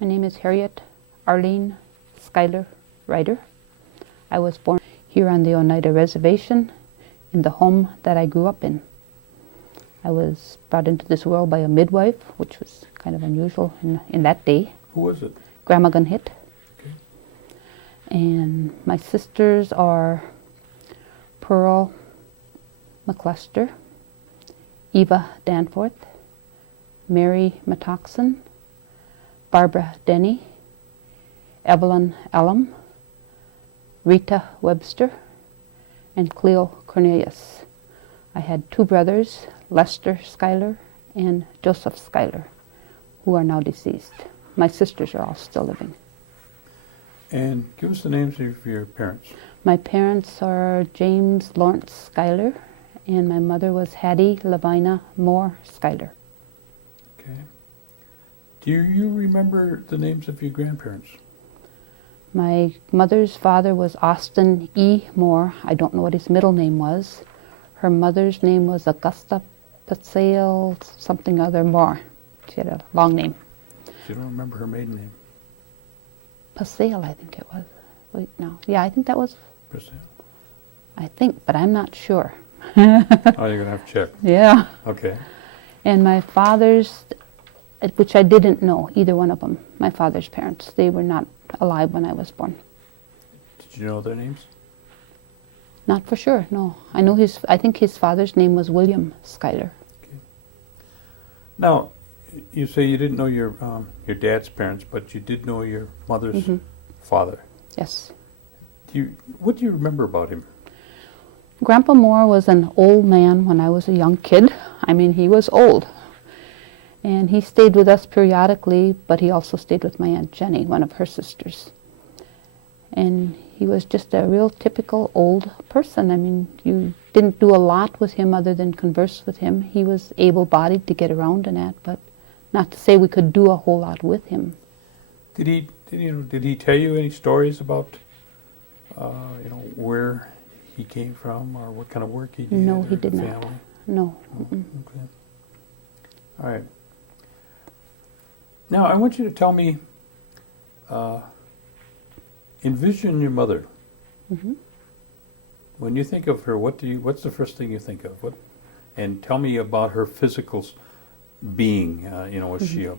My name is Harriet A Reiter. I was born here on the Oneida Reservation in the home that I grew up in. I was brought into this world by a midwife, which was kind of unusual in that day. Who was it? Grandma Gunhit. Okay. And my sisters are Pearl McLester, Eva Danforth, Mary Matoxen, Barbara Denny, Evelyn Elam, Rita Webster, and Cleo Cornelius. I had two brothers, Lester Schuyler and Joseph Schuyler, who are now deceased. My sisters are all still living. And give us the names of your parents. My parents are James Lawrence Schuyler, and my mother was Hattie Lavina Moore Schuyler. Okay. Do you remember the names of your grandparents? My mother's father was Austin E. Moore. I don't know what his middle name was. Her mother's name was Augusta Pasale something other Moore. She had a long name. You don't remember her maiden name? Pasale, I think it was. Wait, no. Yeah, I think that was. Pasale. I think, but I'm not sure. Oh, you're going to have to check. Yeah. Okay. And my father's, which I didn't know, either one of them, my father's parents, they were not alive when I was born. Did you know their names? Not for sure, no. I think his father's name was William Schuyler. Okay. Now, you say you didn't know your dad's parents, but you did know your mother's father. Yes. What do you remember about him? Grandpa Moore was an old man when I was a young kid. I mean, he was old. And he stayed with us periodically, but he also stayed with my Aunt Jenny, one of her sisters. And he was just a real typical old person. I mean, you didn't do a lot with him other than converse with him. He was able-bodied to get around and that, but not to say we could do a whole lot with him. Did he tell you any stories about where he came from or what kind of work he did? No, he did family? not. No. Okay. All right. Now I want you to tell me. Envision your mother. When you think of her, what's the first thing you think of? And tell me about her physical being. Was she a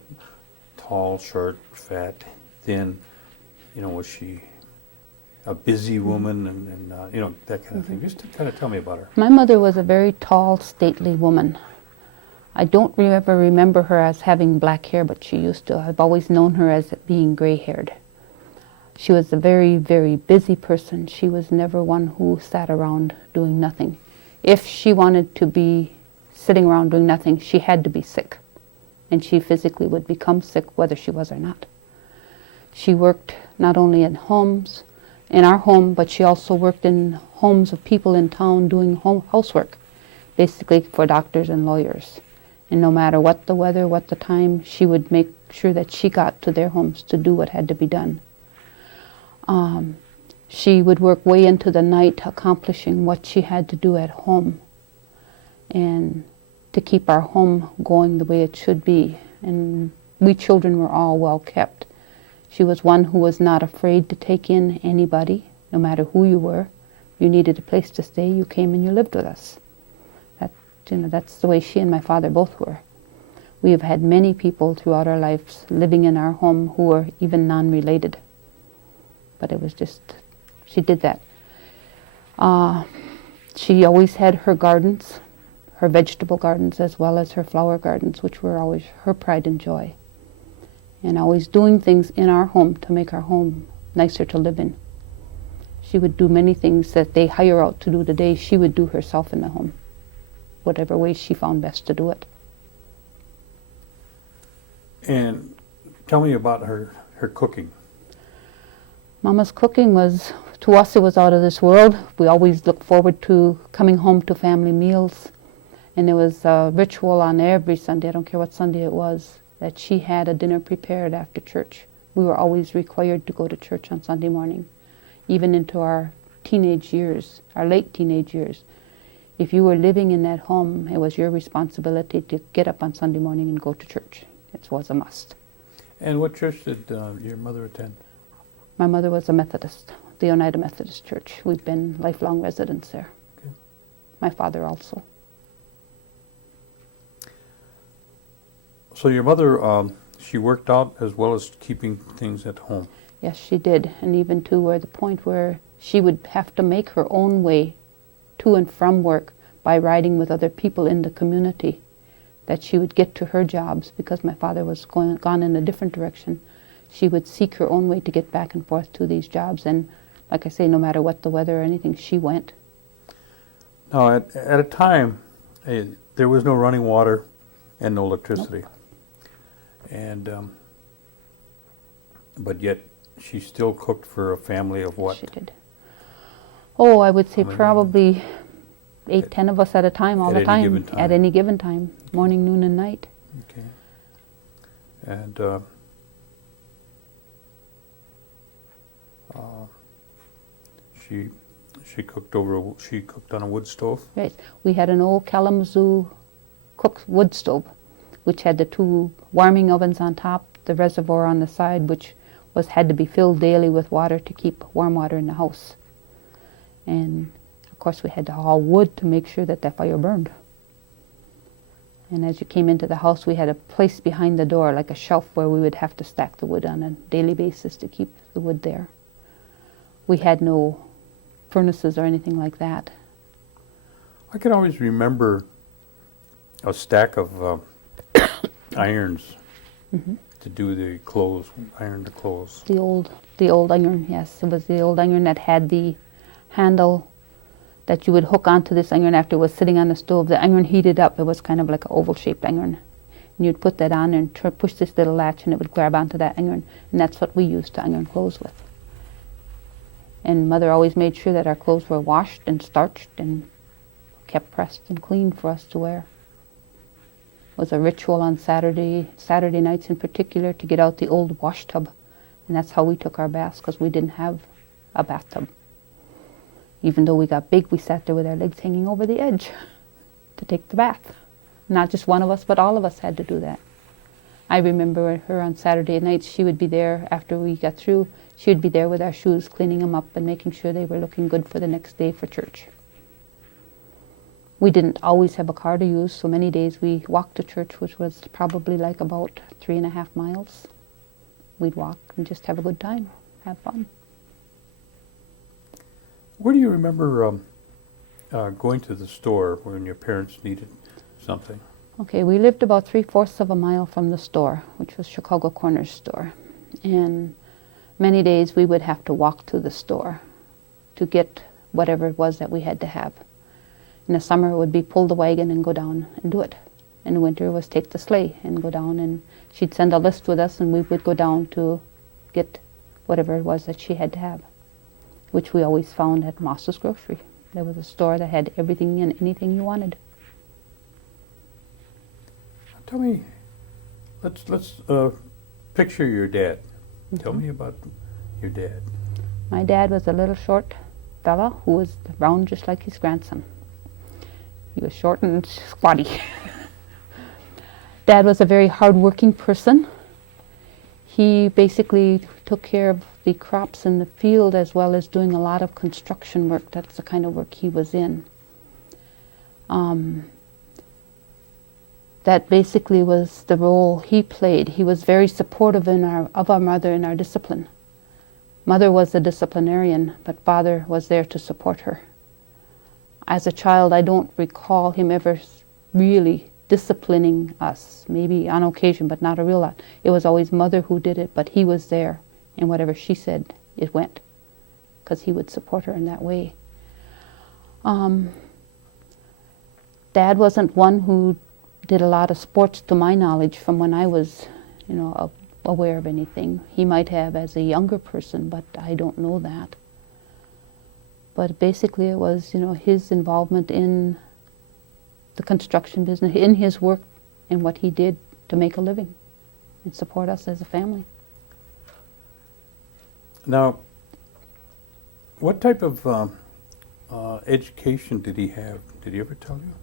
tall, short, fat, thin? Was she a busy woman, and that kind of thing? Just to kind of tell me about her. My mother was a very tall, stately woman. I don't ever remember her as having black hair, but she used to. I've always known her as being gray-haired. She was a very, very busy person. She was never one who sat around doing nothing. If she wanted to be sitting around doing nothing, she had to be sick. And she physically would become sick whether she was or not. She worked not only in homes, in our home, but she also worked in homes of people in town doing housework, basically for doctors and lawyers. And no matter what the weather, what the time, she would make sure that she got to their homes to do what had to be done. She would work way into the night accomplishing what she had to do at home and to keep our home going the way it should be. And we children were all well kept. She was one who was not afraid to take in anybody, no matter who you were. You needed a place to stay, you came and you lived with us. That's the way she and my father both were. We have had many people throughout our lives living in our home who were even non-related. But it was just, she did that. She always had her gardens, her vegetable gardens, as well as her flower gardens, which were always her pride and joy. And always doing things in our home to make our home nicer to live in. She would do many things that they hire out to do today, she would do herself in the home, whatever way she found best to do it. And tell me about her cooking. Mama's cooking was, to us it was out of this world. We always looked forward to coming home to family meals. And there was a ritual on every Sunday, I don't care what Sunday it was, that she had a dinner prepared after church. We were always required to go to church on Sunday morning, even into our teenage years, our late teenage years. If you were living in that home, it was your responsibility to get up on Sunday morning and go to church. It was a must. And what church did your mother attend? My mother was a Methodist, the Oneida Methodist Church. We've been lifelong residents there. Okay. My father also. So your mother, she worked out as well as keeping things at home. Yes, she did, and even to where the point where she would have to make her own way to and from work by riding with other people in the community, that she would get to her jobs because my father was gone in a different direction. She would seek her own way to get back and forth to these jobs, and like I say, no matter what the weather or anything, she went. Now, at a time, there was no running water and no electricity. Nope. And but yet she still cooked for a family of what? She did. Oh, I would say probably 8, 10 of us at a time, all the time, at any given time, morning, noon, and night. Okay. And she cooked on a wood stove. Right. We had an old Kalamazoo wood stove, which had the 2 warming ovens on top, the reservoir on the side, which had to be filled daily with water to keep warm water in the house. And of course we had to haul wood to make sure that fire burned. And as you came into the house, we had a place behind the door, like a shelf, where we would have to stack the wood on a daily basis to keep the wood there. We had no furnaces or anything like that. I can always remember a stack of irons to do the clothes, iron the clothes. The old iron, yes. It was the old iron that had the handle that you would hook onto this iron after it was sitting on the stove. The iron heated up. It was kind of like an oval-shaped iron. And you'd put that on and push this little latch and it would grab onto that iron. And that's what we used to iron clothes with. And Mother always made sure that our clothes were washed and starched and kept pressed and clean for us to wear. It was a ritual on Saturday nights in particular, to get out the old wash tub. And that's how we took our baths, because we didn't have a bathtub. Even though we got big, we sat there with our legs hanging over the edge to take the bath. Not just one of us, but all of us had to do that. I remember her on Saturday nights, she would be there after we got through. She would be there with our shoes, cleaning them up and making sure they were looking good for the next day for church. We didn't always have a car to use, so many days we walked to church, which was probably like about 3.5 miles. We'd walk and just have a good time, have fun. Where do you remember going to the store when your parents needed something? Okay, we lived about 3/4 of a mile from the store, which was Chicago Corner's store. And many days we would have to walk to the store to get whatever it was that we had to have. In the summer it would be pull the wagon and go down and do it. In the winter it was take the sleigh and go down, and she'd send a list with us and we would go down to get whatever it was that she had to have, which we always found at Moss's Grocery. There was a store that had everything and anything you wanted. Tell me, let's picture your dad. Tell me about your dad. My dad was a little short fella who was round just like his grandson. He was short and squatty. Dad was a very hard-working person. He basically took care of the crops in the field as well as doing a lot of construction work. That's the kind of work he was in. That basically was the role he played. He was very supportive of our mother in our discipline. Mother was the disciplinarian, but Father was there to support her. As a child, I don't recall him ever really disciplining us, maybe on occasion, but not a real lot. It was always Mother who did it, but he was there, and whatever she said, it went, because he would support her in that way. Dad wasn't one who did a lot of sports, to my knowledge, from when I was, aware of anything. He might have as a younger person, but I don't know that. But basically it was, his involvement in the construction business, in his work, and what he did to make a living and support us as a family. Now, what type of education did he have? Did he ever tell you?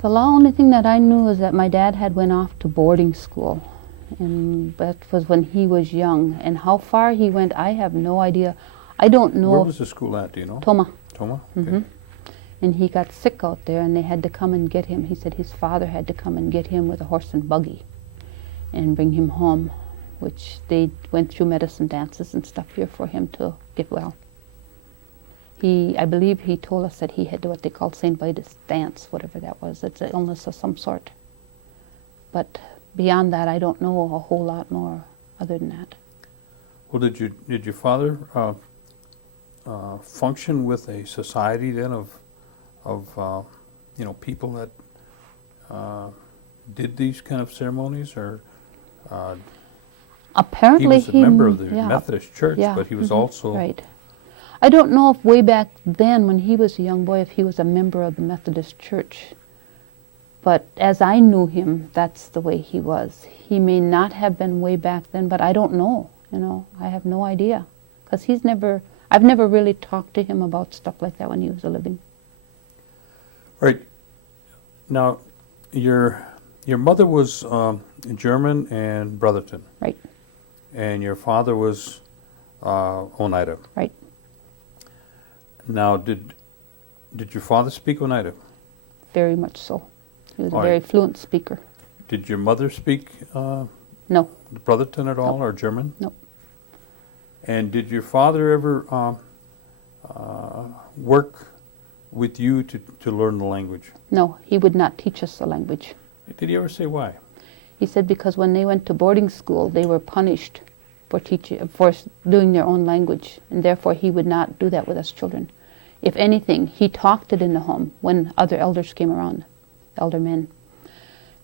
The only thing that I knew is that my dad had went off to boarding school, and that was when he was young. And how far he went, I have no idea. I don't know. Where was the school at, do you know? Toma. Toma? Okay. And he got sick out there, and they had to come and get him. He said his father had to come and get him with a horse and buggy and bring him home, which they went through medicine dances and stuff here for him to get well. I believe he told us that he had what they called St. Vitus dance, whatever that was. It's an illness of some sort. But beyond that, I don't know a whole lot more other than that. Well, did your father function with a society then of people that did these kind of ceremonies, or apparently he was a member of the Methodist Church, but he was also right. I don't know if way back then, when he was a young boy, if he was a member of the Methodist Church. But as I knew him, that's the way he was. He may not have been way back then, but I don't know. I have no idea, because I've never really talked to him about stuff like that when he was living. Right. Now, your mother was German and Brotherton. Right. And your father was Oneida. Right. Now, did your father speak Oneida? Very much so. He was a very fluent speaker. Did your mother speak No. Brotherton at all, No. or German? No. And did your father ever work with you to learn the language? No, he would not teach us the language. Did he ever say why? He said because when they went to boarding school, they were punished for doing their own language, and therefore he would not do that with us children. If anything, he talked it in the home when other elders came around, elder men.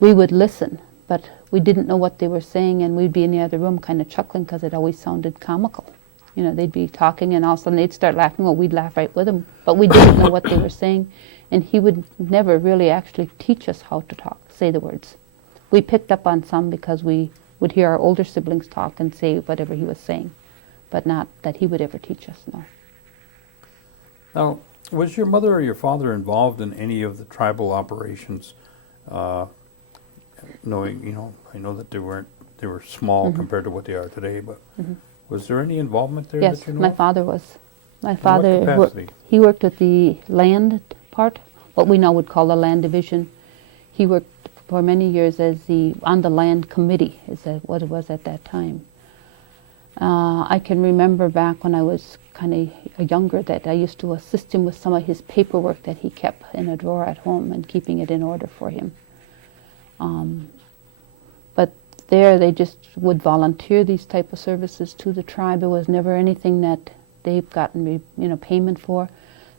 We would listen, but we didn't know what they were saying, and we'd be in the other room kind of chuckling because it always sounded comical. They'd be talking, and all of a sudden they'd start laughing. Well, we'd laugh right with them, but we didn't know what they were saying, and he would never really actually teach us how to talk, say the words. We picked up on some because we would hear our older siblings talk and say whatever he was saying, but not that he would ever teach us, no. Now, was your mother or your father involved in any of the tribal operations? Knowing, I know that they were small compared to what they are today, but was there any involvement there Yes, that you know my of? father was. My In what father capacity? he worked at the land part, what we now would call the land division. He worked for many years as on the land committee, is that what it was at that time. I can remember back when I was kind of younger that I used to assist him with some of his paperwork that he kept in a drawer at home and keeping it in order for him. But there they just would volunteer these type of services to the tribe. It was never anything that they've gotten payment for.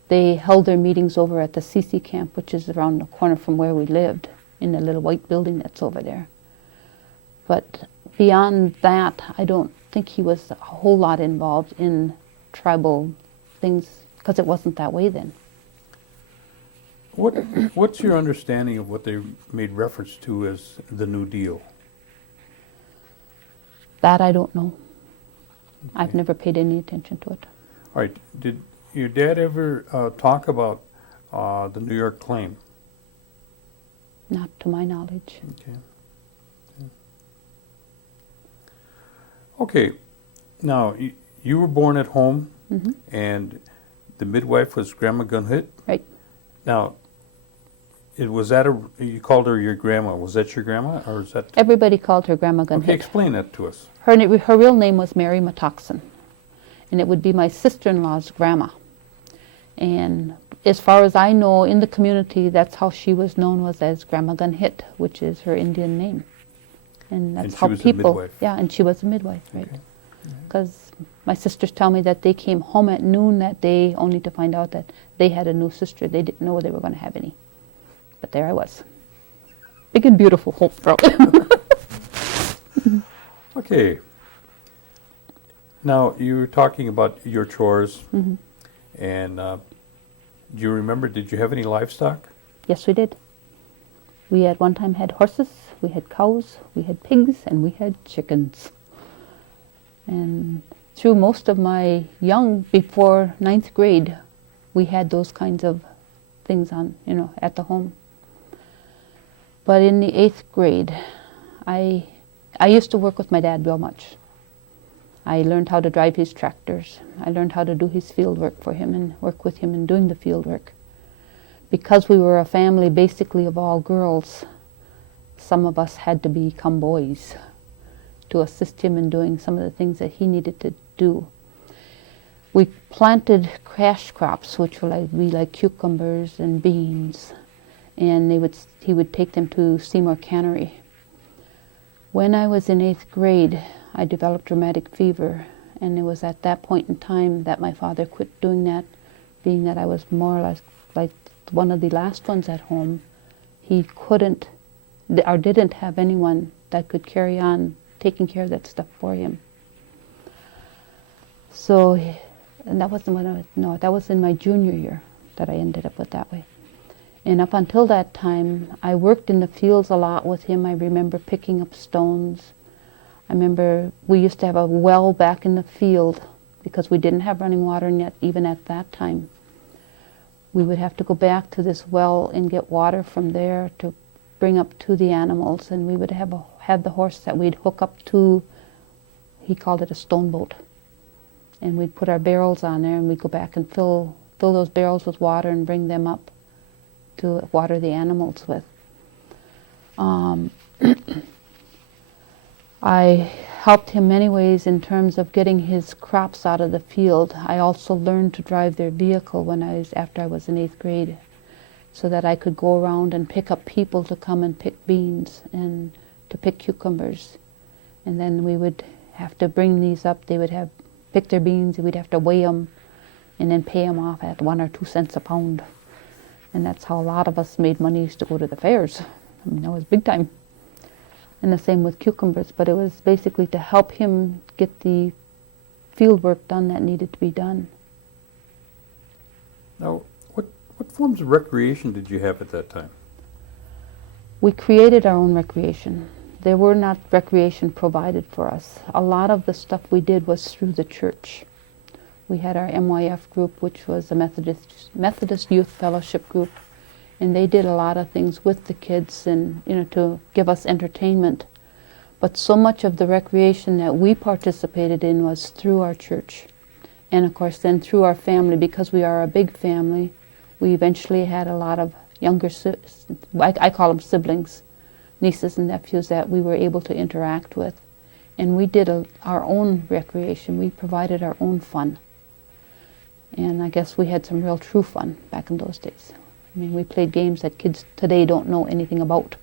They held their meetings over at the CC camp, which is around the corner from where we lived, in the little white building that's over there. But beyond that, I don't think he was a whole lot involved in tribal things, because it wasn't that way then. What's your understanding of what they made reference to as the New Deal? That I don't know. Okay. I've never paid any attention to it. All right. Did your dad ever talk about the New York claim? Not to my knowledge. Okay. Okay. Now, you were born at home, and the midwife was Grandma Gunhit? Right. Now, you called her your grandma. Was that your grandma, or is that? Everybody called her Grandma Gunhit. Okay, explain that to us. Her real name was Mary Matoxen, and it would be my sister-in-law's grandma. And as far as I know, in the community, that's how she was known, was as Grandma Gunhit, which is her Indian name. And that's how she was people. a midwife. Yeah, and she was a midwife, right? Okay. Because my sisters tell me that they came home at noon that day only to find out that they had a new sister. They didn't know they were going to have any. But there I was. Big and beautiful whole throat. Okay. Now, you were talking about your chores, and do you remember, did you have any livestock? Yes, we did. We at one time had horses, we had cows, we had pigs, and we had chickens. And through most of my before 9th grade, we had those kinds of things on, at the home. But in the 8th grade, I I used to work with my dad real much. I learned how to drive his tractors. I learned how to do his field work for him and work with him in doing the field work. Because we were a family basically of all girls, some of us had to become boys to assist him in doing some of the things that he needed to do. We planted cash crops, which would be like cucumbers and beans, and he would take them to Seymour Cannery. When I was in 8th grade, I developed rheumatic fever, and it was at that point in time that my father quit doing that, being that I was more or less like one of the last ones at home. He couldn't or didn't have anyone that could carry on taking care of that stuff for him. So, and that wasn't when that was in my junior year that I ended up with that way. And up until that time, I worked in the fields a lot with him. I remember picking up stones. I remember we used to have a well back in the field because we didn't have running water yet, even at that time. We would have to go back to this well and get water from there to bring up to the animals, and we would have the horse that we'd hook up to, he called it a stone boat. And we'd put our barrels on there, and we'd go back and fill those barrels with water and bring them up to water the animals with. I helped him many ways in terms of getting his crops out of the field. I also learned to drive their vehicle after I was in 8th grade, so that I could go around and pick up people to come and pick beans and to pick cucumbers. And then we would have to bring these up. They would pick their beans, and we'd have to weigh them and then pay them off at 1 or 2 cents a pound. And that's how a lot of us made money to go to the fairs. I mean, that was big time. And the same with cucumbers, but it was basically to help him get the field work done that needed to be done. Now, what forms of recreation did you have at that time? We created our own recreation. There were not recreation provided for us. A lot of the stuff we did was through the church. We had our MYF group, which was a Methodist Youth Fellowship group, and they did a lot of things with the kids and to give us entertainment. But so much of the recreation that we participated in was through our church, and of course then through our family. Because we are a big family, we eventually had a lot of younger, I call them siblings, nieces and nephews that we were able to interact with. And we did our own recreation. We provided our own fun. And I guess we had some real true fun back in those days. I mean, we played games that kids today don't know anything about.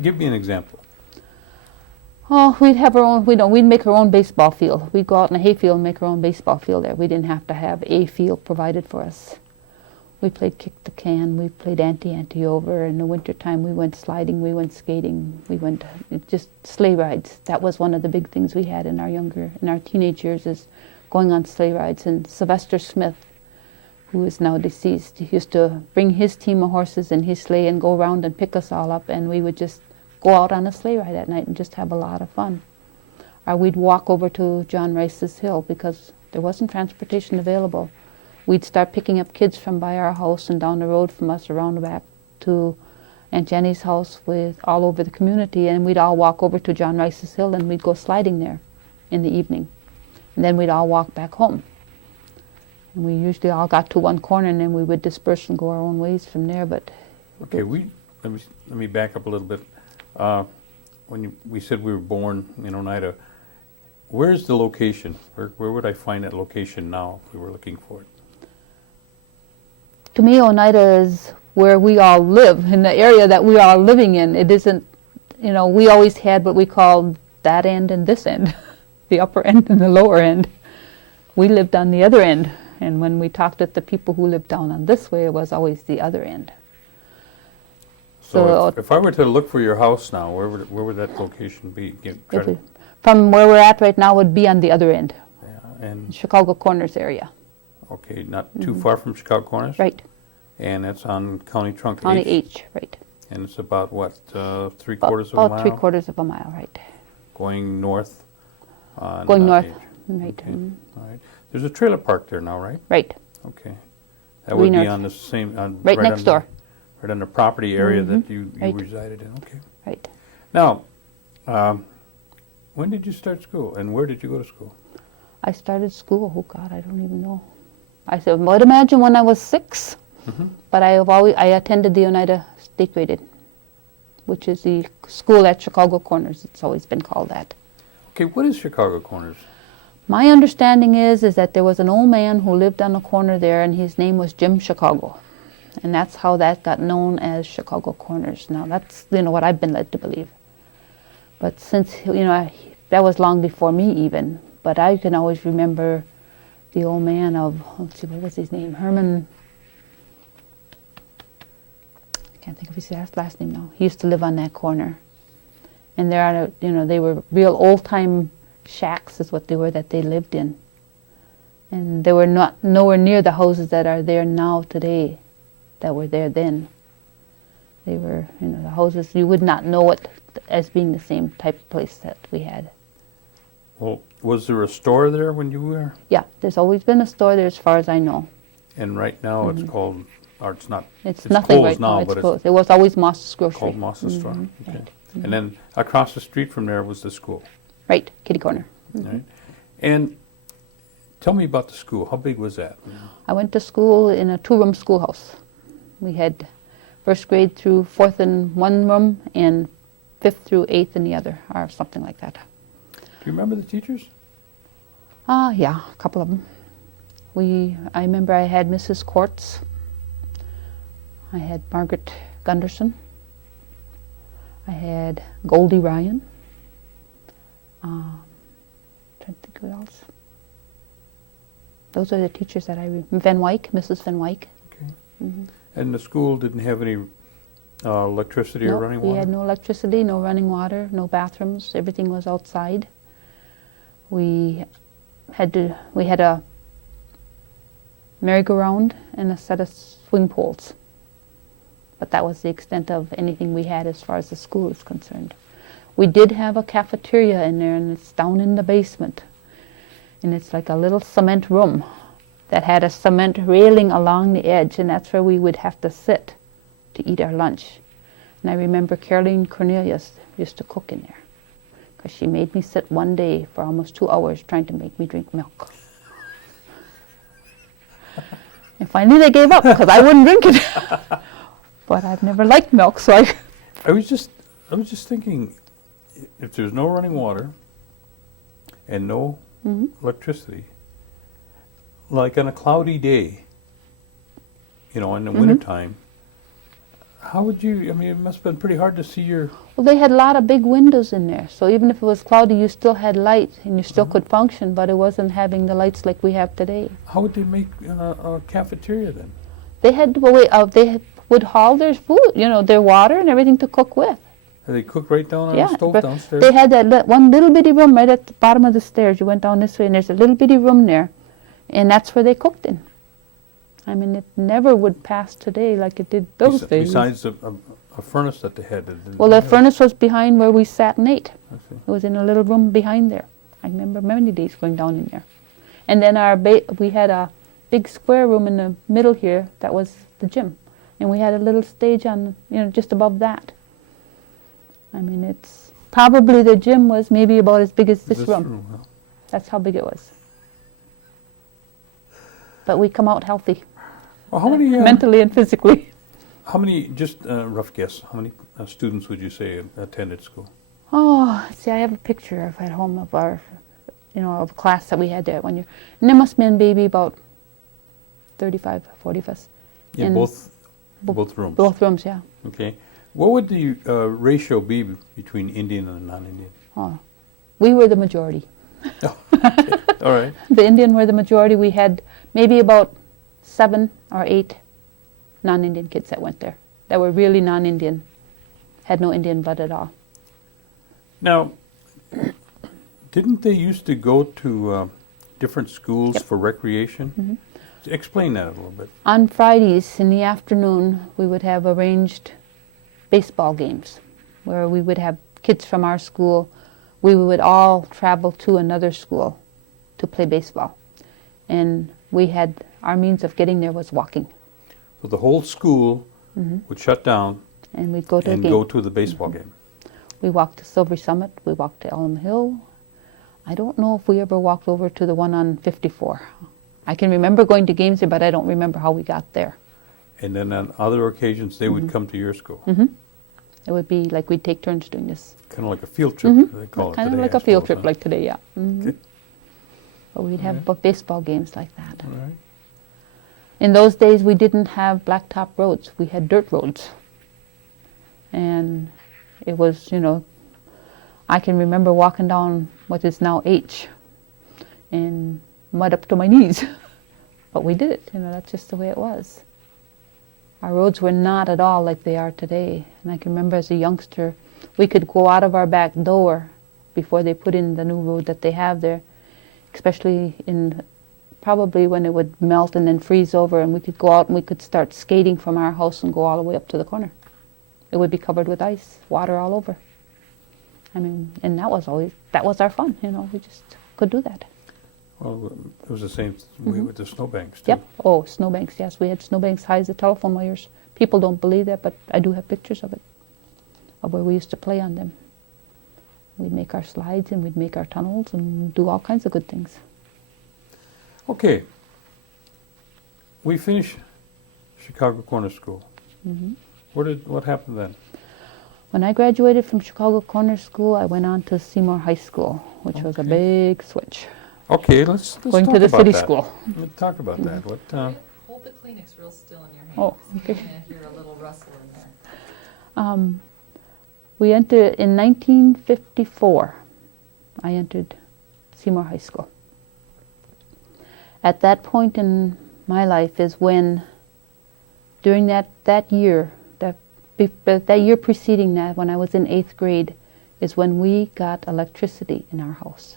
Give me an example. Oh, we'd have our own, we'd make our own baseball field. We'd go out in a hayfield and make our own baseball field there. We didn't have to have a field provided for us. We played kick the can, we played ante over. In the wintertime, we went sliding, we went skating, we went just sleigh rides. That was one of the big things we had in our teenage years, is going on sleigh rides. And Sylvester Smith, who is now deceased, he used to bring his team of horses in his sleigh and go around and pick us all up, and we would just go out on a sleigh ride at night and just have a lot of fun. Or we'd walk over to John Rice's Hill because there wasn't transportation available. We'd start picking up kids from by our house and down the road from us around the back to Aunt Jenny's house with all over the community, and we'd all walk over to John Rice's Hill and we'd go sliding there in the evening. And then we'd all walk back home. And we usually all got to one corner, and then we would disperse and go our own ways from there. But okay, let me back up a little bit. When we said we were born in Oneida, where's the location? Where would I find that location now if we were looking for it? To me, Oneida is where we all live, in the area that we are living in. It isn't, we always had what we called that end and this end, the upper end and the lower end. We lived on the other end, and when we talked with the people who lived down on this way, it was always the other end. So if I were to look for your house now, where would that location be? From where we're at right now would be on the other end, and Chicago Corners area. Okay, not too far from Chicago Corners? Right. And it's on County Trunk County H? H, right. And it's about, what, 3/4 of a mile? About 3/4 of a mile, right. Going north? Going north, H. right. Okay. All right. There's a trailer park there now, right? Right. Okay. That would be on the same... right next door. Right on the property area that you right. resided in, okay. Right. Now, When did you start school, and where did you go to school? I started school, oh God, I don't even know. I said, would imagine when I was 6, but I attended the Oneida State Graded, which is the school at Chicago Corners. It's always been called that. Okay, what is Chicago Corners? My understanding is that there was an old man who lived on the corner there, and his name was Jim Chicago. And that's how that got known as Chicago Corners. Now, that's, what I've been led to believe. But since, that was long before me even. But I can always remember the old man of, let's see, what was his name? Herman, I can't think of his last name now. He used to live on that corner. And there are, they were real old-time shacks is what they were that they lived in. And they were nowhere near the houses that are there now today that were there then. They were, the houses, you would not know it as being the same type of place that we had. Well, was there a store there when you were? Yeah, there's always been a store there as far as I know. And right now it's called, or it's not, it's nothing right now, but it's closed. It was always Moss's Grocery. Called Moss's store. Okay. Right. And then across the street from there was the school. Right, kitty corner. Right. And tell me about the school. How big was that? I went to school in a 2-room schoolhouse. We had 1st grade through 4th in one room and 5th through 8th in the other, or something like that. Do you remember the teachers? Yeah, a couple of them. I remember I had Mrs. Quartz. I had Margaret Gunderson. I had Goldie Ryan. Trying to think what else. Those are the teachers that I remember. Van Wyck, Mrs. Van Wyck. Okay. And the school didn't have any electricity or running water? We had no electricity, no running water, no bathrooms. Everything was outside. We had a merry-go-round and a set of swing poles. But that was the extent of anything we had as far as the school is concerned. We did have a cafeteria in there, and it's down in the basement. And it's like a little cement room that had a cement railing along the edge, and that's where we would have to sit to eat our lunch. And I remember Caroline Cornelius used to cook in there, because she made me sit one day for almost 2 hours trying to make me drink milk. And finally they gave up, because I wouldn't drink it. But I've never liked milk, so I was just thinking, if there's no running water and no electricity, like on a cloudy day, in the wintertime, how would you, it must have been pretty hard to see your... Well, they had a lot of big windows in there, so even if it was cloudy, you still had light, and you still could function, but it wasn't having the lights like we have today. How would they make a cafeteria then? They had, would haul their food, their water and everything to cook with. They cooked right down on the stove downstairs? They had that one little bitty room right at the bottom of the stairs. You went down this way, and there's a little bitty room there, and that's where they cooked in. It never would pass today like it did those days. Besides a furnace that they had? Well, the furnace was behind where we sat and ate. I see. It was in a little room behind there. I remember many days going down in there. And then we had a big square room in the middle here that was the gym. And we had a little stage on, just above that. It's probably the gym was maybe about as big as this room. Huh? That's how big it was. But we come out healthy. Well, how many mentally and physically. How many? Just rough guess. How many students would you say attended school? Oh, see, I have a picture at home of our, of a class that we had there one year, and there must have been maybe about 35, 40 of us. In both rooms. Both rooms, yeah. Okay. What would the ratio be between Indian and non-Indian? Oh, we were the majority. Oh, okay. All right. The Indian were the majority. We had maybe about 7 or 8 non-Indian kids that went there, that were really non-Indian, had no Indian blood at all. Now, didn't they used to go to different schools for recreation? Explain that a little bit. On Fridays in the afternoon, we would have arranged baseball games where we would have kids from our school. We would all travel to another school to play baseball. And we had, our means of getting there was walking. So the whole school would shut down and we'd go to a game. Go to the baseball game. We walked to Silver Summit. We walked to Elm Hill. I don't know if we ever walked over to the one on 54. I can remember going to games there, but I don't remember how we got there. And then on other occasions, they would come to your school. It would be like we'd take turns doing this. Kind of like a field trip, they call it Kind of today, like I a field suppose, trip huh? like today, yeah. Okay. But we'd have Alright. baseball games like that. All right. In those days, we didn't have blacktop roads. We had dirt roads. And it was, you know, I can remember walking down what is now H and mud up to my knees. But we did it, you know, that's just the way it was. Our roads were not at all like they are today. And I can remember as a youngster, we could go out of our back door before they put in the new road that they have there, especially in probably when it would melt and then freeze over, and we could go out and we could start skating from our house and go all the way up to the corner. It would be covered with ice, water all over. I mean, and that was our fun, you know, we just could do that. Well, it was the same way with the snowbanks, too. Yep. Oh, snowbanks, yes. We had snowbanks high as the telephone wires. People don't believe that, but I do have pictures of it, of where we used to play on them. We'd make our slides and we'd make our tunnels and do all kinds of good things. Okay. We finished Chicago Corner School. What happened then? When I graduated from Chicago Corner School, I went on to Seymour High School, which was a Okay. big switch. Okay, let's Going talk to the about city that. school. Let's talk about that. What? Hold the Kleenex real still in your hand. Oh, 'Cause okay. You're going to hear a little rustle in there. We entered in 1954. I entered Seymour High School. At that point in my life is when, during that year preceding that, when I was in 8th grade, is when we got electricity in our house.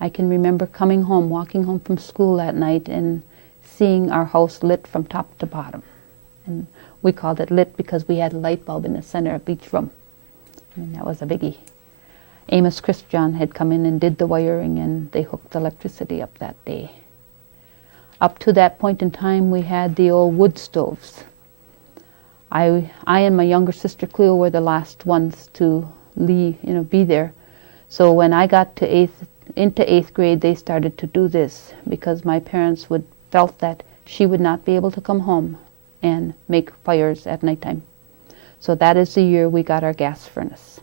I can remember coming home, walking home from school that night and seeing our house lit from top to bottom. And we called it lit because we had a light bulb in the center of each room. And that was a biggie. Amos Christian had come in and did the wiring, and they hooked electricity up that day. Up to that point in time, we had the old wood stoves. I and my younger sister Cleo were the last ones to leave, be there. So when I got to into 8th grade, they started to do this because my parents felt that she would not be able to come home and make fires at nighttime. So that is the year we got our gas furnace.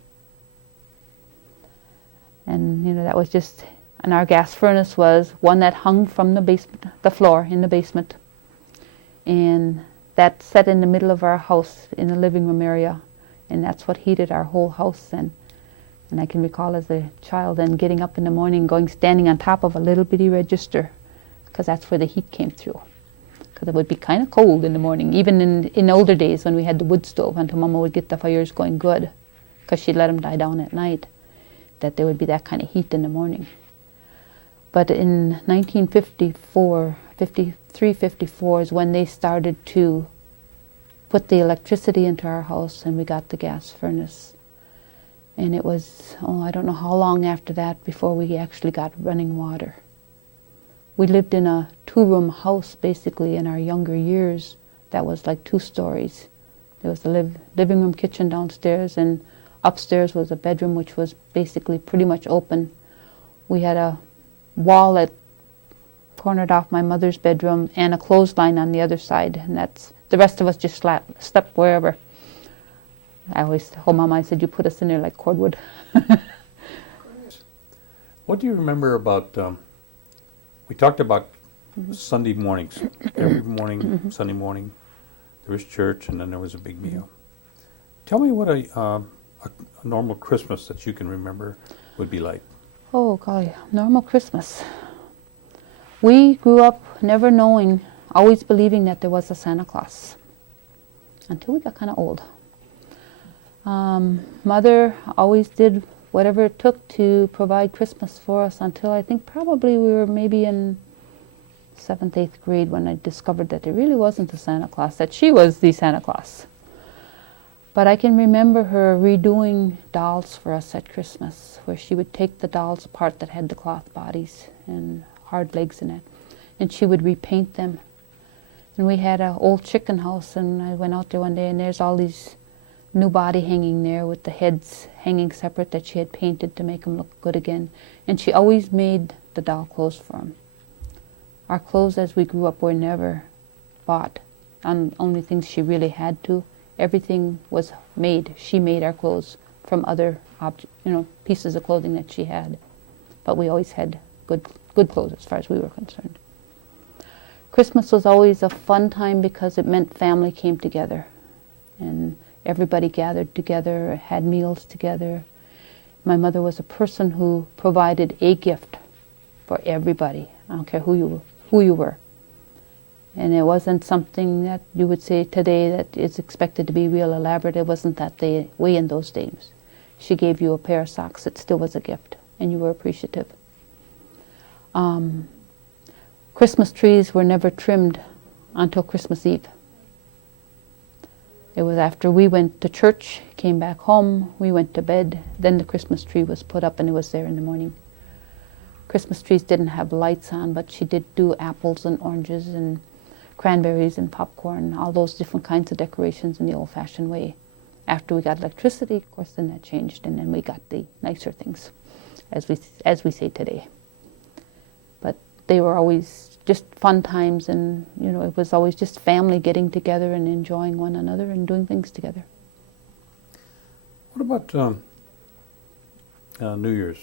And that was just, and our gas furnace was one that hung from the basement, the floor in the basement. And that sat in the middle of our house in the living room area. And that's what heated our whole house then. And I can recall as a child then getting up in the morning, standing on top of a little bitty register, because that's where the heat came through. Because it would be kind of cold in the morning, even in older days when we had the wood stove, until Mama would get the fires going good, because she'd let them die down at night, that there would be that kind of heat in the morning. But in 1954, 53, 54 is when they started to put the electricity into our house, and we got the gas furnace. And it was, I don't know how long after that before we actually got running water. We lived in a 2-room house basically in our younger years that was like 2 stories. There was the living room, kitchen downstairs, and upstairs was a bedroom which was basically pretty much open. We had a wall that cornered off my mother's bedroom and a clothesline on the other side, and the rest of us just slept wherever. I always told Mama, I said, you put us in there like cordwood. What do you remember about, we talked about Sunday mornings. Every morning, Sunday morning, there was church and then there was a big meal. Tell me what a normal Christmas that you can remember would be like. Oh, golly, normal Christmas. We grew up never knowing, always believing that there was a Santa Claus, until we got kind of old. Mother always did whatever it took to provide Christmas for us until I think probably we were maybe in 7th, 8th grade when I discovered that there really wasn't a Santa Claus, that she was the Santa Claus. But I can remember her redoing dolls for us at Christmas, where she would take the dolls apart that had the cloth bodies and hard legs in it, and she would repaint them. And we had an old chicken house, and I went out there one day, and there's all these new body hanging there with the heads hanging separate that she had painted to make them look good again. And she always made the doll clothes for them. Our clothes as we grew up were never bought. Only things she really had to. Everything was made. She made our clothes from other pieces of clothing that she had. But we always had good clothes as far as we were concerned. Christmas was always a fun time because it meant family came together. And everybody gathered together, had meals together. My mother was a person who provided a gift for everybody. I don't care who you were. And it wasn't something that you would say today that is expected to be real elaborate. It wasn't that way in those days. She gave you a pair of socks. It still was a gift, and you were appreciative. Christmas trees were never trimmed until Christmas Eve. It was after we went to church, came back home, we went to bed, then the Christmas tree was put up and it was there in the morning. Christmas trees didn't have lights on, but she did do apples and oranges and cranberries and popcorn, all those different kinds of decorations in the old-fashioned way. After we got electricity, of course, then that changed, and then we got the nicer things, as we say today. But they were always just fun times, and it was always just family getting together and enjoying one another and doing things together. What about New Year's?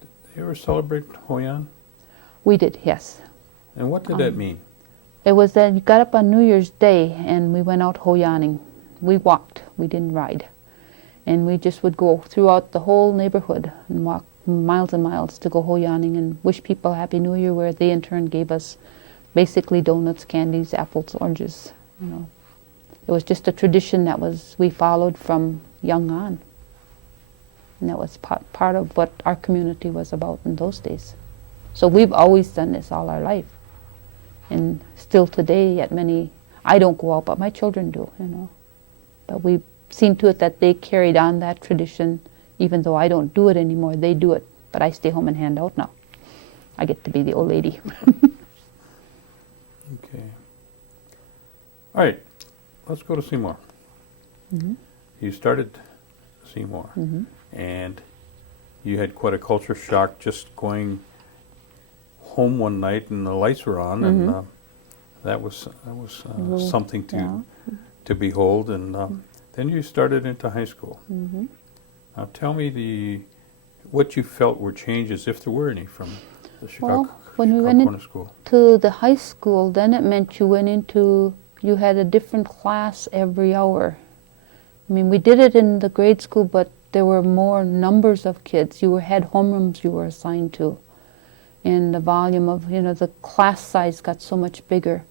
Did you ever celebrate Hoyan? We did, yes. And what did that mean? It was that you got up on New Year's Day and we went out Hoyaning. We walked, we didn't ride. And we just would go throughout the whole neighborhood and walk miles and miles to go Hoyaning and wish people Happy New Year, where they in turn gave us basically donuts, candies, apples, oranges. It was just a tradition that we followed from young on. And that was part of what our community was about in those days. So we've always done this all our life. And still today, I don't go out, but my children do, But we've seen to it that they carried on that tradition. Even though I don't do it anymore, they do it. But I stay home and hand out now. I get to be the old lady. Okay. All right, let's go to Seymour. Mm-hmm. You started Seymour, and you had quite a culture shock just going home one night and the lights were on, and that was something to behold. And then you started into high school. Mm-hmm. Now tell me what you felt were changes, if there were any, from the Chicago when we went Corner School. To the high school, then it meant you had a different class every hour. I mean, we did it in the grade school, but there were more numbers of kids. You had homerooms you were assigned to. And the volume of, the class size got so much bigger.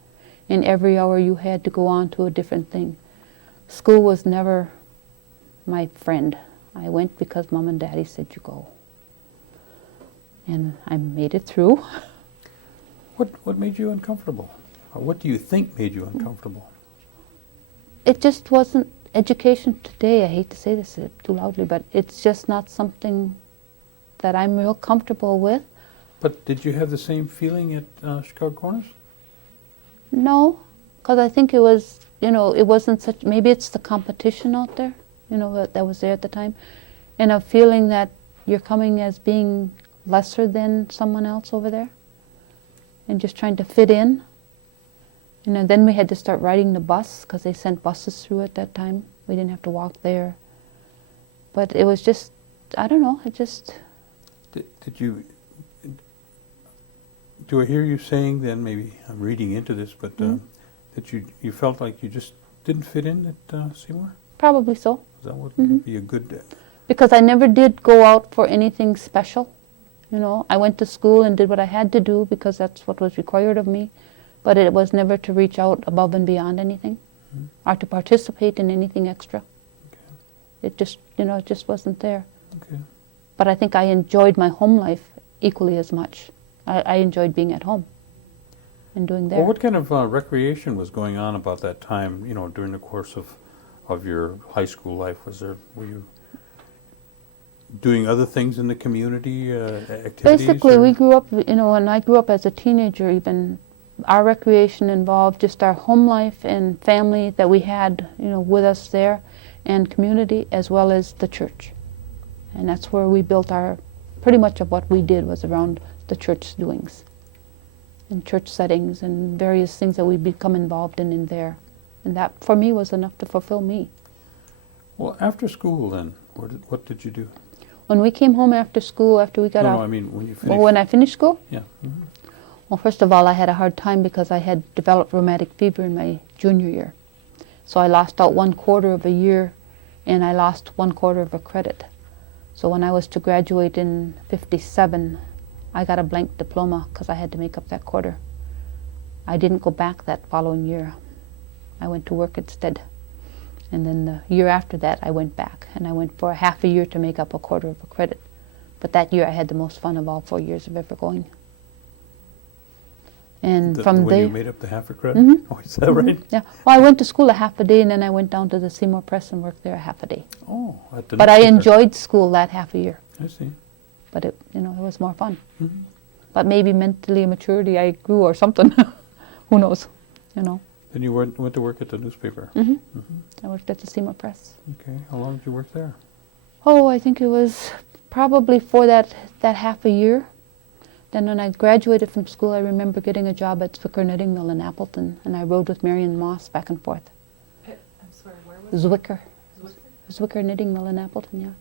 And every hour you had to go on to a different thing. School was never my friend. I went because Mom and Daddy said you go. And I made it through. What made you uncomfortable? Or what do you think made you uncomfortable? It just wasn't education today. I hate to say this too loudly, but it's just not something that I'm real comfortable with. But did you have the same feeling at Chicago Corners? No, because I think it was, it wasn't such, maybe it's the competition out there, that was there at the time, and a feeling that you're coming as being lesser than someone else over there, and just trying to fit in. Then we had to start riding the bus, because they sent buses through at that time. We didn't have to walk there. But it was just, I don't know, it just... Do I hear you saying then, maybe I'm reading into this, but that you felt like you just didn't fit in at Seymour? Probably so. That would be a good... Because I never did go out for anything special. I went to school and did what I had to do because that's what was required of me. But it was never to reach out above and beyond anything or to participate in anything extra. Okay. It just wasn't there. Okay. But I think I enjoyed my home life equally as much. I enjoyed being at home and doing there. Well, what kind of recreation was going on about that time, during the course of your high school life? Were you doing other things in the community, activities? Basically, we grew up, when I grew up as a teenager even, our recreation involved just our home life and family that we had, with us there. and community, as well as the church. And that's where we built pretty much of what we did was around the church doings and church settings and various things that we become involved in there. And that, for me, was enough to fulfill me. Well, after school then, what did you do? When we came home after school, after we got out... No, I mean when you finished. Well, when I finished school? Yeah. Mm-hmm. Well, first of all, I had a hard time because I had developed rheumatic fever in my junior year. So I lost out 1/4 of a year, and I lost 1/4 of a credit. So when I was to graduate in 57, I got a blank diploma because I had to make up that quarter. I didn't go back that following year. I went to work instead. And then the year after that, I went back, and I went for a half a year to make up 1/4 of a credit. But that year, I had the most fun of all 4 years of ever going. And from when there, you made up the half a credit? Mhm. Oh, is that right? yeah. Well, I went to school a half a day, and then I went down to the Seymour Press and worked there a half a day. Oh, at the But I newspaper. enjoyed school that half a year. I see. But it was more fun. Mhm. But maybe mentally maturity I grew or something. Who knows? Then you went to work at the newspaper. hmm Mhm. I worked at the Seymour Press. Okay. How long did you work there? Oh, I think it was probably for that half a year. Then when I graduated from school, I remember getting a job at Zwicker Knitting Mill in Appleton, and I rode with Marion Moss back and forth. I'm sorry, where was Zwicker. it? Zwicker Knitting Mill in Appleton, yeah.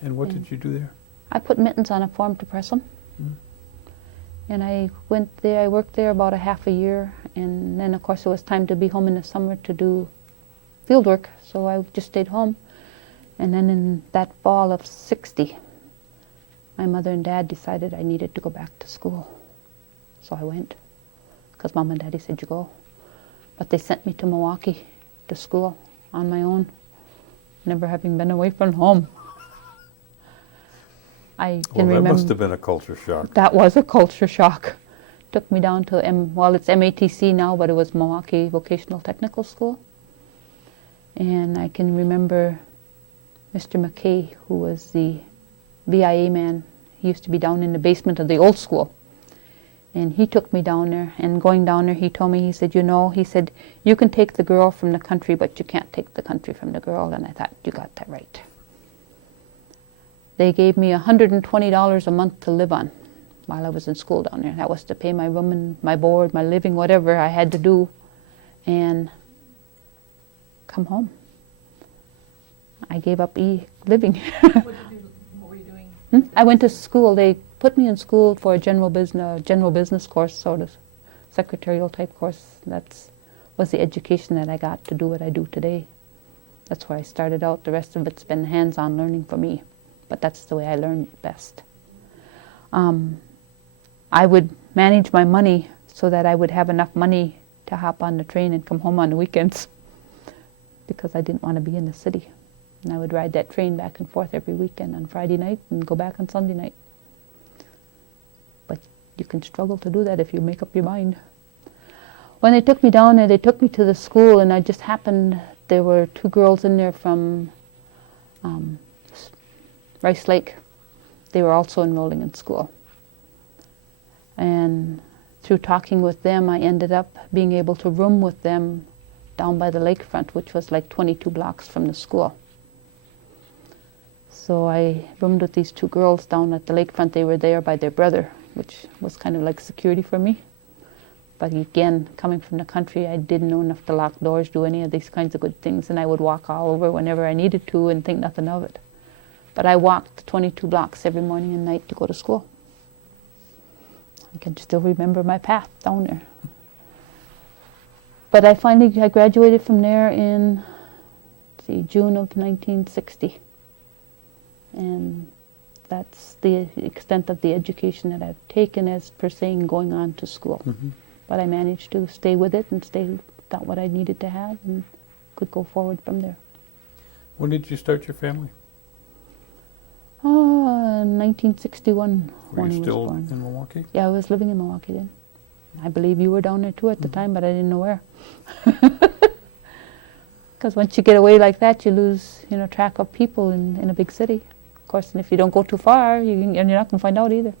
And what Yeah. did you do there? I put mittens on a form to press them. Mm. And I went there, I worked there about a half a year, and then of course it was time to be home in the summer to do field work, so I just stayed home. And then in that fall of 60, my mother and dad decided I needed to go back to school. So I went, because Mom and Daddy said you go. But they sent me to Milwaukee to school on my own, never having been away from home. I can Well, that remember. must have been a culture shock. That was a culture shock. Took me down to, it's MATC now, but it was Milwaukee Vocational Technical School. And I can remember Mr. McKay, who was the VIA man. He used to be down in the basement of the old school. And he took me down there, and going down there, he told me, he said, you can take the girl from the country, but you can't take the country from the girl. And I thought, you got that right. They gave me $120 a month to live on while I was in school down there. That was to pay my room and my board, my living, whatever I had to do, and come home. I gave up living. What were you doing? I went to school. They put me in school for a general business course, sort of secretarial type course. That was the education that I got to do what I do today. That's where I started out. The rest of it's been hands-on learning for me. But that's the way I learned best. I would manage my money so that I would have enough money to hop on the train and come home on the weekends, because I didn't want to be in the city. And I would ride that train back and forth every weekend on Friday night and go back on Sunday night. But you can struggle to do that if you make up your mind. When they took me down there, they took me to the school, and I just happened, there were 2 girls in there from Rice Lake. They were also enrolling in school. And through talking with them, I ended up being able to room with them down by the lakefront, which was like 22 blocks from the school. So I roomed with these 2 girls down at the lakefront. They were there by their brother, which was kind of like security for me. But again, coming from the country, I didn't know enough to lock doors, do any of these kinds of good things, and I would walk all over whenever I needed to and think nothing of it. But I walked 22 blocks every morning and night to go to school. I can still remember my path down there. But I graduated from there in, June of 1960. And that's the extent of the education that I've taken as per se going on to school. Mm-hmm. But I managed to stay with it and got what I needed to have and could go forward from there. When did you start your family? 1961. Were when you he was still born. in Milwaukee? Yeah, I was living in Milwaukee then. I believe you were down there too at the time, but I didn't know where. Because once you get away like that, you lose, track of people in a big city. Of course, and if you don't go too far, you're not going to find out either.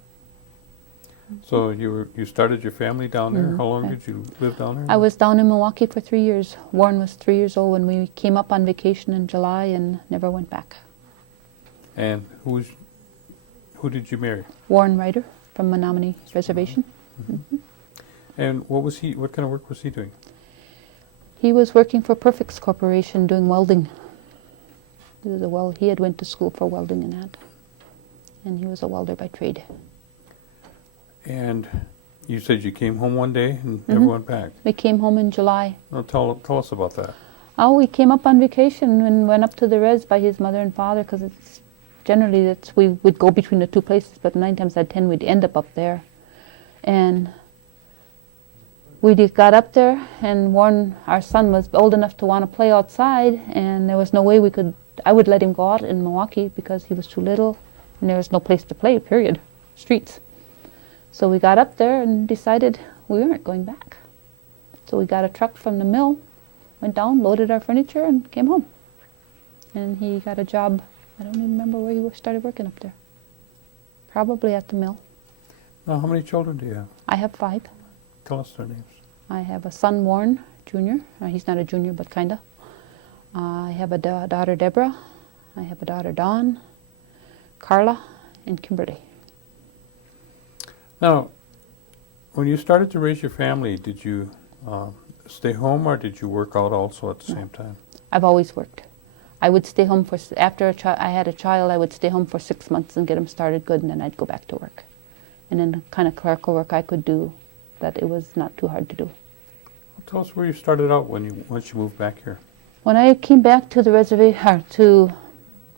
So you started your family down there? Mhm, How long yeah. did you live down there? I was down in Milwaukee for 3 years. Warren was 3 years old when we came up on vacation in July and never went back. And who did you marry? Warren Reiter from Menominee Reservation. Mhm. And what kind of work was he doing? He was working for Perfects Corporation doing welding. He had went to school for welding and that. And he was a welder by trade. And you said you came home one day and never went back. We came home in July. Now tell us about that. Oh, we came up on vacation and went up to the res by his mother and father because it's generally we would go between the two places, but 9 times out of 10 we'd end up there. And we got up there, and Warren, our son, was old enough to want to play outside, and there was no way I would let him go out in Milwaukee because he was too little, and there was no place to play, period, streets. So we got up there and decided we weren't going back. So we got a truck from the mill, went down, loaded our furniture, and came home. And he got a job, I don't even remember where he started working up there. Probably at the mill. Now, how many children do you have? I have 5. Tell us their names. I have a son, Warren Jr. He's not a junior, but kinda. I have a daughter, Deborah. I have a daughter, Dawn, Carla, and Kimberly. Now, when you started to raise your family, did you stay home or did you work out also at the same time? I've always worked. I would stay home after I had a child, I would stay home for 6 months and get him started good, and then I'd go back to work. And then the kind of clerical work I could do, that it was not too hard to do. Tell us where you started out once you moved back here. When I came back to the reservation, to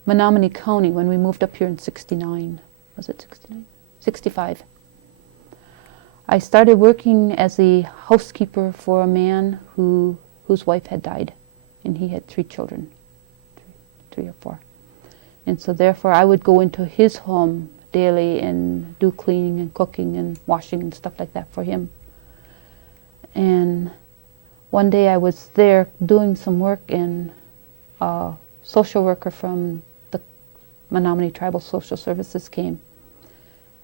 Menominee County, when we moved up here in 69, was it 69? 65. I started working as a housekeeper for a man whose wife had died, and he had 3 children, 3 or 4. And so therefore I would go into his home daily and do cleaning and cooking and washing and stuff like that for him. And one day I was there doing some work, and a social worker from the Menominee Tribal Social Services came.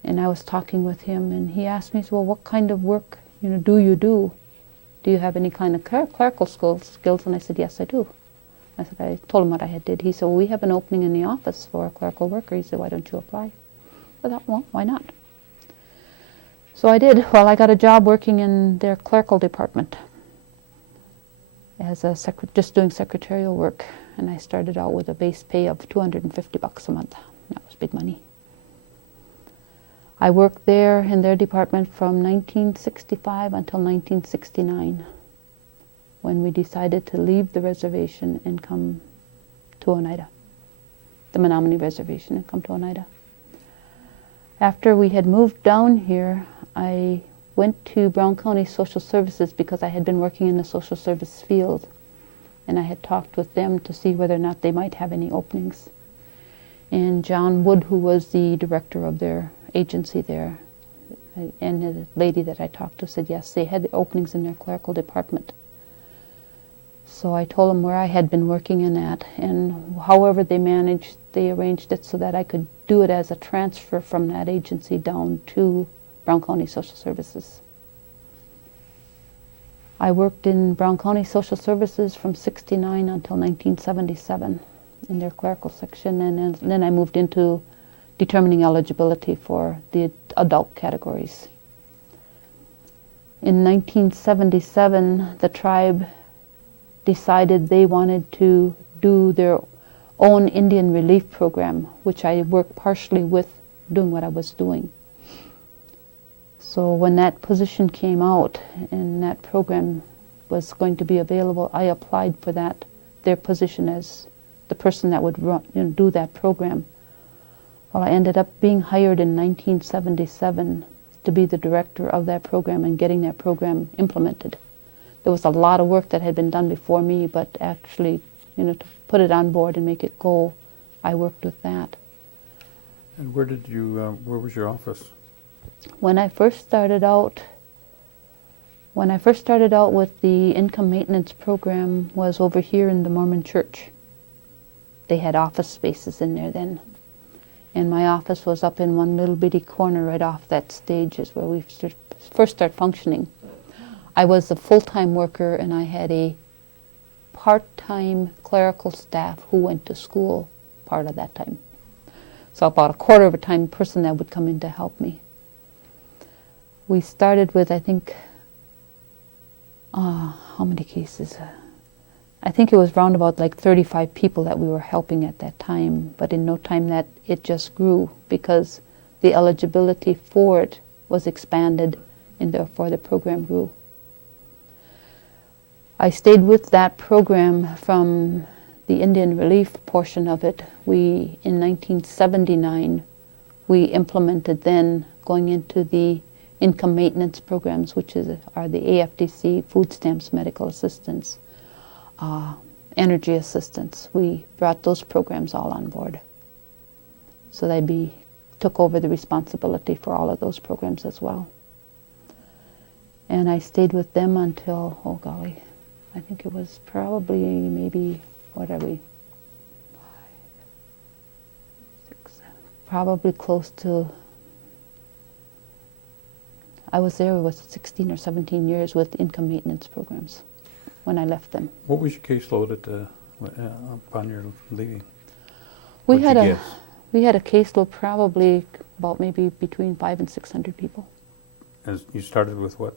And I was talking with him, and he asked me, well, what kind of work do you do? Do you have any kind of clerical skills? And I said, yes, I do. I told him what I had did. He said, well, we have an opening in the office for a clerical worker. He said, why don't you apply? I thought, well, why not? So I did. Well, I got a job working in their clerical department as just doing secretarial work. And I started out with a base pay of $250 a month. That was big money. I worked there in their department from 1965 until 1969, when we decided to leave the reservation and come to Oneida, the Menominee Reservation, and come to Oneida. After we had moved down here, I went to Brown County Social Services because I had been working in the social service field, and I had talked with them to see whether or not they might have any openings. And John Wood, who was the director of their agency there, and the lady that I talked to said yes, they had the openings in their clerical department. So I told them where I had been working in that, and however they arranged it so that I could do it as a transfer from that agency down to Brown County Social Services. I worked in Brown County Social Services from 69 until 1977 in their clerical section, and then I moved into determining eligibility for the adult categories. In 1977, the tribe decided they wanted to do their own Indian relief program, which I worked partially with doing what I was doing. So when that position came out and that program was going to be available, I applied for their position as the person that would do that program. Well, I ended up being hired in 1977 to be the director of that program and getting that program implemented. There was a lot of work that had been done before me, but actually, to put it on board and make it go, I worked with that. And where was your office? When I first started out with the income maintenance program was over here in the Mormon church. They had office spaces in there then. And my office was up in one little bitty corner right off that stage is where we first start functioning. I was a full-time worker, and I had a part-time clerical staff who went to school part of that time. So about a quarter of a time person that would come in to help me. We started with, I think, how many cases? I think it was round about like 35 people that we were helping at that time, but in no time that it just grew because the eligibility for it was expanded and therefore the program grew. I stayed with that program from the Indian relief portion of it. In 1979, we implemented then going into the income maintenance programs, which are the AFDC, food stamps, medical assistance, energy assistance. We brought those programs all on board. So they took over the responsibility for all of those programs as well. And I stayed with them until, oh golly, I think it was probably maybe, what are we? 5, 6, 7, probably close to, I was there with 16 or 17 years with income maintenance programs when I left them. What was your caseload upon your leaving? We What'd had you a guess? we had a caseload probably about maybe between 500 and 600 people. And you started with what?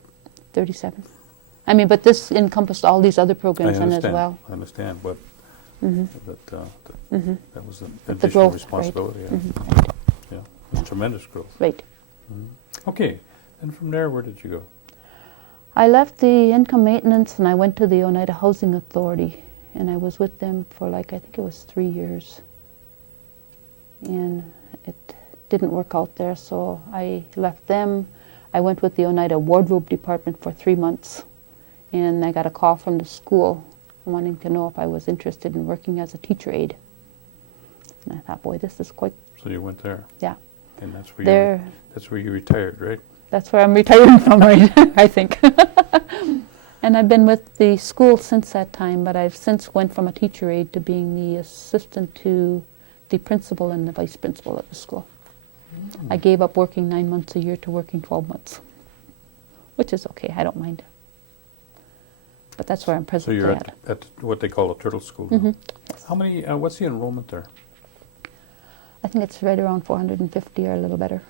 37. I mean, but this encompassed all these other I programs in as understand. well. I understand, but Mhm. that was an The additional growth, responsibility. right? Yeah. Mhm. Right. Yeah, it was tremendous growth. Right. Okay, and from there, where did you go? I left the income maintenance and I went to the Oneida Housing Authority, and I was with them for I think it was 3 years. And it didn't work out there, so I left them. I went with the Oneida Wardrobe Department for 3 months, and I got a call from the school wanting to know if I was interested in working as a teacher aide. And I thought, boy, this is quite, So you went there, yeah. and that's There, where you retired, right? that's where I'm retiring from, right, I think. And I've been with the school since that time, but I've since went from a teacher aide to being the assistant to the principal and the vice principal at the school. I gave up working 9 months a year to working 12 months, which is okay, I don't mind. But that's where I'm So presently you're at. at what they call a turtle school now. Mhm. Yes. How many, what's the enrollment there? I think it's right around 450 or a little better.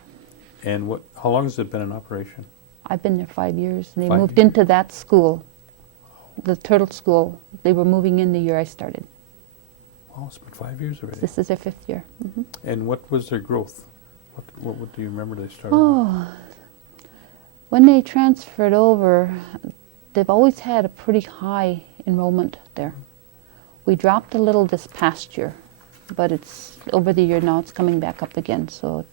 And how long has it been in operation? I've been there 5 years, and they 5 moved years. into that school, the turtle school. They were moving in the year I started. Oh, it's been 5 years already. This is their 5th year. Mhm. And what was their growth? What do you remember they started? Oh, when they transferred over, they've always had a pretty high enrollment there. We dropped a little this past year, but it's over the year now it's coming back up again. So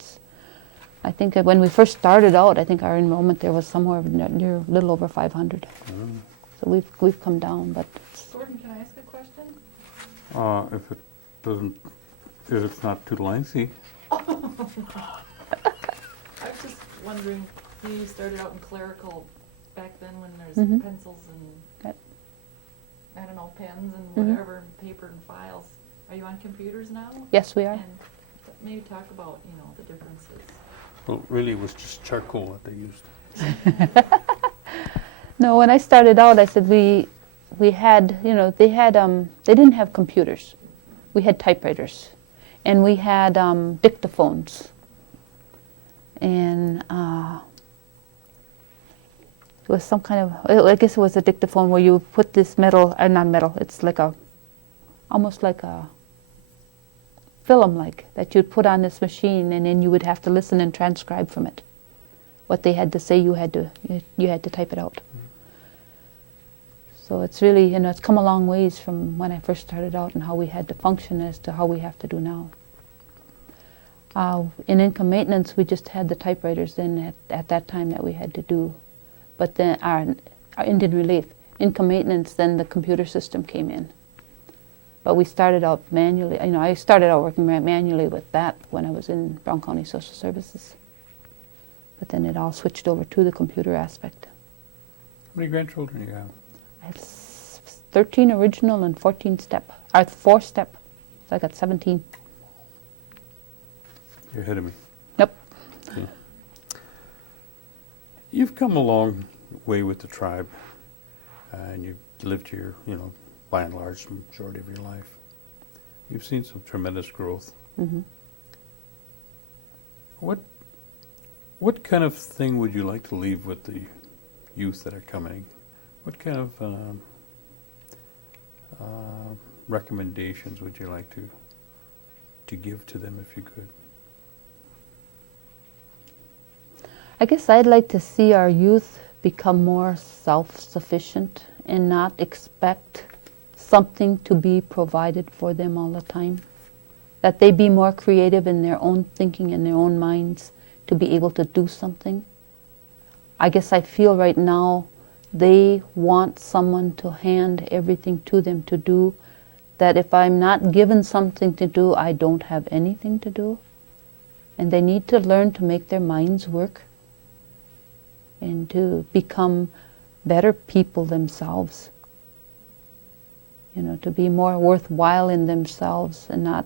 I think that when we first started out, I think our enrollment there was somewhere near a little over 500. So we've come down, but Gordon, can I ask a question? If it's not too lengthy. I was just wondering, you started out in clerical back then when there's Mhm. pencils and, Yep. I don't know, pens and Mhm. whatever, and paper and files. Are you on computers now? yes, we are. And maybe talk about, the differences. Well, really, it was just charcoal that they used. No, when I started out, I said we had, they didn't have computers. We had typewriters, and we had dictaphones, and it was some kind of, I guess it was a dictaphone where you put this metal, not metal, it's like almost like a film that you'd put on this machine, and then you would have to listen and transcribe from it. What they had to say, you had to type it out. So it's really, it's come a long ways from when I first started out and how we had to function as to how we have to do now. In income maintenance, we just had the typewriters then at that time that we had to do. But then our Indian relief, income maintenance, then the computer system came in. But we started out manually. I started out working manually with that when I was in Brown County Social Services. But then it all switched over to the computer aspect. How many grandchildren do you have? I have 13 original and 14 step. 4 step. So I got 17. You're ahead of me. Yep. Yeah. You've come a long way with the tribe, and you've lived here, by and large, the majority of your life. You've seen some tremendous growth. Hmm. What kind of thing would you like to leave with the youth that are coming? What kind of recommendations would you like to give to them if you could? I guess I'd like to see our youth become more self-sufficient and not expect something to be provided for them all the time. That they be more creative in their own thinking, in their own minds, to be able to do something. I guess I feel right now they want someone to hand everything to them to do, that if I'm not given something to do, I don't have anything to do. And they need to learn to make their minds work and to become better people themselves. To be more worthwhile in themselves and not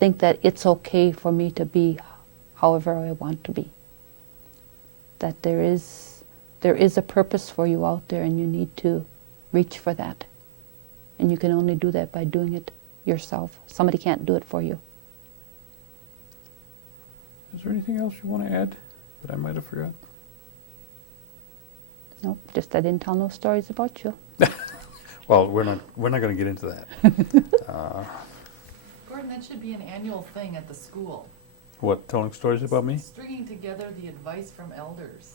think that it's okay for me to be however I want to be. That there is a purpose for you out there, and you need to reach for that. And you can only do that by doing it yourself. Somebody can't do it for you. Is there anything else you want to add that I might have forgot? Nope, just I didn't tell no stories about you. Well, we're not going to get into that. Gordon, that should be an annual thing at the school. What, telling stories about me? Stringing together the advice from elders.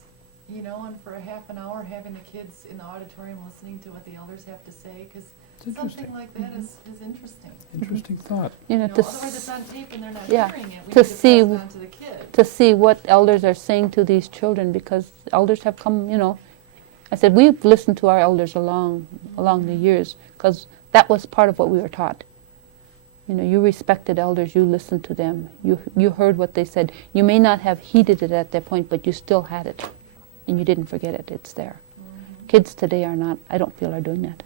And for a half an hour, having the kids in the auditorium listening to what the elders have to say, because something like that is interesting. Interesting thought. Otherwise it's on tape and they're not Yeah, hearing it. We to need to pass see- it on to the kid. to see what elders are saying to these children, because elders have come, I said, we've listened to our elders along the years, because that was part of what we were taught. You respected elders, you listened to them, you heard what they said. You may not have heeded it at that point, but you still had it, and you didn't forget it. It's there. Kids today are not, I don't feel, are doing that.